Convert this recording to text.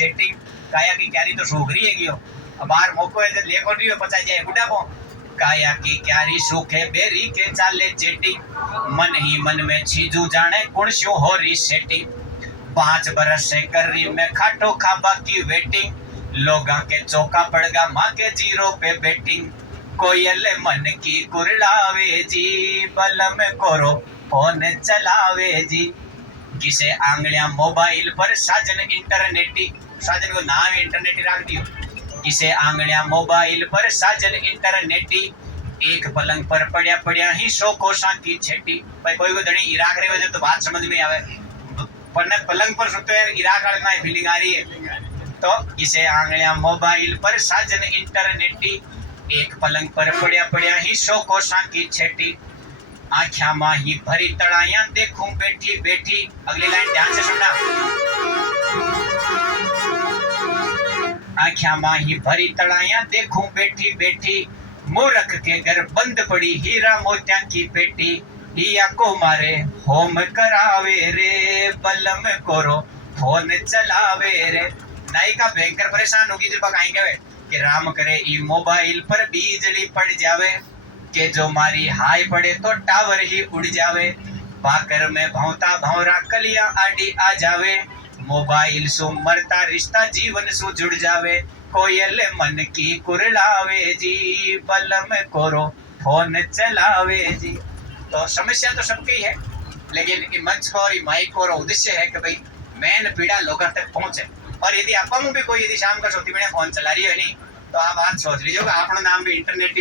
chatting काया की क्यारी तो छोकरी है गयो बार मोको है लेको रियो पचा जाए बुढ़ापो काया की क्यारी सूखे बेरी के चाले चेटिंग मन ही मन में छीजू जाने कुण शू हो री सेटिंग 5 बरस से कर रही मैं खाटो खाबा की वेटिंग लोगा के चौका पड़गा माँ के जीरो पे बेटिंग कोयल मन की कुरलावे जी बलम कोरो फोन चलावे जी किसे आंगलियां मोबाइल पर साजन इंटरनेटी साजन को नाम इंटरनेटी रख दियो किसे आंगलियां मोबाइल पर साजन इंटरनेटी एक पलंग पर पड़िया पड़िया ही सो कोसा की छेटी भाई कोई को धनी इराक रे वजह तो बात समझ में आवे पर पलंग पर सोते है इराक वाले में फीलिंग आ रही है तो किसे आंगलियां मोबाइल पर साजन इंटरनेटी एक पलंग पर पड़िया पड़िया ही सो कोसा की छेटी आँख्या माँ ही भरी तड़ाया देखूं बैठी बैठी अगली लाइन ध्यान से सुनना आँख्या माँ ही भरी तड़ाया देखूं बैठी बैठी मूर्ख के घर बंद पड़ी हीरा मोतिया की पेटी हिया को मारे होम करावे रे बलम कोरो फोन चलावे रे नायिका भयंकर परेशान होगी जब कहीं कहे कि राम करे ई मोबाइल पर बिजली पड़ जावे के जो मारी हाय पड़े तो टावर ही उड़ जावे पाकर में भौता भौरा कलियां आडी आ जावे मोबाइल सु मरता रिश्ता जीवन सु जुड़ जावे कोयल मन की कुरलावे जी बलम कोरो फोन चलावे जी तो समस्या तो सबकी है लेकिन मंच को माइक को उद्देश्य है कि भाई मेन पीड़ा लोगों तक पहुंचे और यदि आप भी कोई यदि शाम का सोती में फोन चला रही है नहीं तो आप बात सोच लीजिए आपका नाम भी इंटरनेट